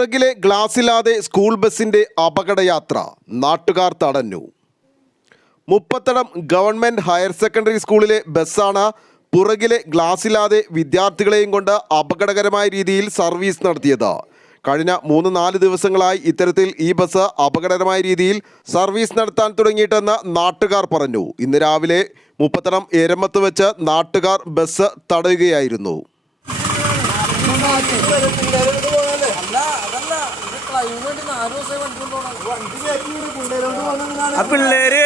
പുറകിലെ ഗ്ലാസ്സില്ലാതെ സ്കൂൾ ബസിന്റെ അപകടയാത്ര. നാട്ടുകാർ തടഞ്ഞു. മുപ്പത്തടം ഗവൺമെന്റ് ഹയർ സെക്കൻഡറി സ്കൂളിലെ ബസ്സാണ് പുറകിലെ ഗ്ലാസ്സില്ലാതെ വിദ്യാർത്ഥികളെയും കൊണ്ട് അപകടകരമായ രീതിയിൽ സർവീസ് നടത്തിയത്. കഴിഞ്ഞ മൂന്ന് നാല് ദിവസങ്ങളായി ഇത്തരത്തിൽ ഈ ബസ് അപകടകരമായ രീതിയിൽ സർവീസ് നടത്താൻ തുടങ്ങിയിട്ടെന്ന് നാട്ടുകാർ പറഞ്ഞു. ഇന്ന് രാവിലെ മുപ്പത്തടം എരമത്ത് വെച്ച് നാട്ടുകാർ ബസ് തടയുകയായിരുന്നു. ആ പിള്ളേര്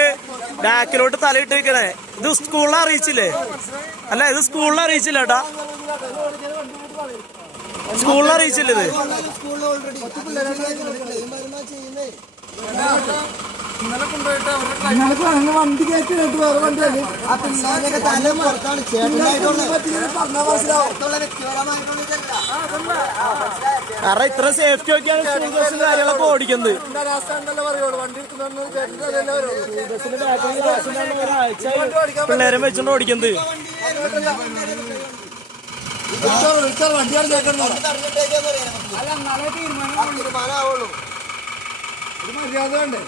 ബാക്കിലോട്ട് തലയിട്ട് വെക്കണേ ഇത് സ്കൂളിൽ അറിയിച്ചില്ലേ? അല്ല ഇത് സ്കൂളിൽ അറിയിച്ചില്ല ഏട്ടാ സ്കൂളിൽ അറിയിച്ചില്ല ഇത്? നിങ്ങൾക്ക് അങ്ങ് വണ്ടി കയറ്റി കേട്ട് വേറെ വണ്ടിയാണ് ആ പിള്ളേരൊക്കെ തല പുറത്താണ്. കാരണം ഇത്ര സേഫ്റ്റി ഒക്കെയാണ് സ്കൂൾ ബസ്സും കാര്യങ്ങളൊക്കെ ഓടിക്കുന്നത്. ബസ്സിന്റെ ബാക്കിൽ വണ്ടിയാണ് ഒരാഴ്ച അല്ല വെച്ചോണ്ട് ഓടിക്കുന്നത്. വണ്ടിയാണ് ഒരു മര്യാദ വേണ്ടേ.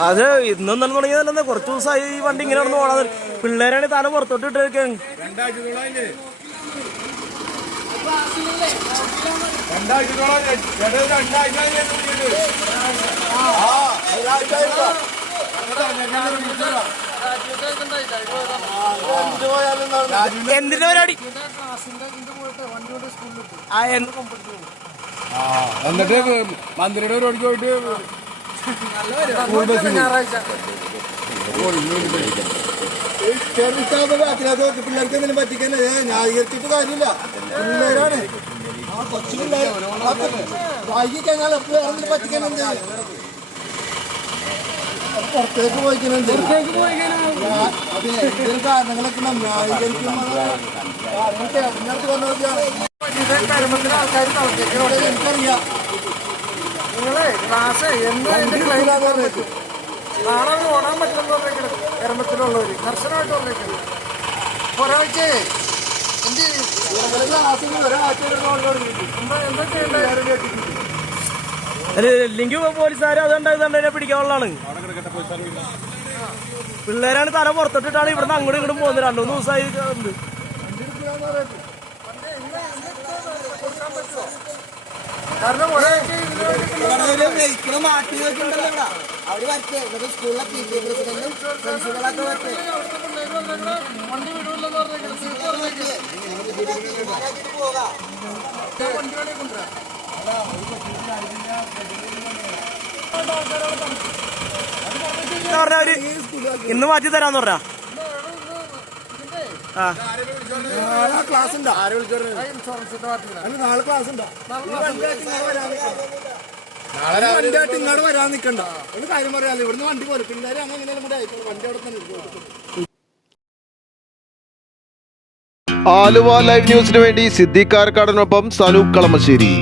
അത് ഇന്നും തന്നെ തുടങ്ങിയതല്ലെന്ന്. കുറച്ച് ദിവസമായി ഈ വണ്ടി ഇങ്ങനെ നടന്ന് പോണത് പിള്ളേരാണ് തല പുറത്തോട്ട് ഇട്ടേക്കാണ് എന്തിന്റെ പരിപാടി എന്നിട്ട് മന്ത്രിയുടെ പരിപാടിക്ക് പോയിട്ട് പിള്ളേർക്ക് എന്തെങ്കിലും പറ്റിക്കാൻ ന്യായീകരിച്ചിട്ട് കാര്യമില്ല. പിള്ളേരാണ്. ആ കൊച്ചു പിള്ളേർ വൈകി കഴിഞ്ഞാൽ എപ്പോഴും പറ്റിക്കാൻ എന്ത് പുറത്തേക്ക് കാര്യങ്ങൾ ആൾക്കാർ വന്നവർക്കാണ് എനിക്കറിയാം. നിങ്ങളെ ക്ലാസ് എന്താ എന്റെ ക്ലൈന്റ് നാളെ ഒന്ന് ഓടാൻ പറ്റുമെന്ന് പറഞ്ഞേക്കണം എരമത്തിലുള്ളവര് കർശനമായിട്ട് പറഞ്ഞേക്കണം ഒരാഴ്ച. എന്ത് ചെയ്യും? ഒരാഴ്ച എന്താ ചെയ്യണ്ടേ? ഇല്ലെങ്കിൽ പോലീസുകാർ അതുകൊണ്ട് പിടിക്കാനുള്ളതാണ്. പിള്ളേരാണ് തല പുറത്തിട്ടിട്ടാണ് ഇവിടുന്ന് അങ്ങോട്ട് ഇങ്ങോട്ടും പോകുന്നത്. രണ്ടു മൂന്ന് ദിവസമായി ഉണ്ട് വണ്ടി ഇന്ന് മാറ്റി തരാന്ന് പറഞ്ഞാ ക്ലാസ് ഉണ്ടോ നാളെ ക്ലാസ് ഉണ്ടോ വണ്ടിയായിട്ട് ഇങ്ങോട്ട് വരാൻ നിൽക്കണ്ട ഒരു കാര്യം പറയാല്ലോ ഇവിടുന്ന് വണ്ടി പോലെ പിള്ളേർ അങ്ങനെ എങ്ങനെയും കൂടെ ആയിക്കോട്ടെ വണ്ടി അവിടെ തന്നെ. ആലുവ ലൈവ് ന്യൂസിന് വേണ്ടി സിദ്ദീഖ് കാരക്കാടനൊപ്പം സനൂപ് കളമശ്ശേരി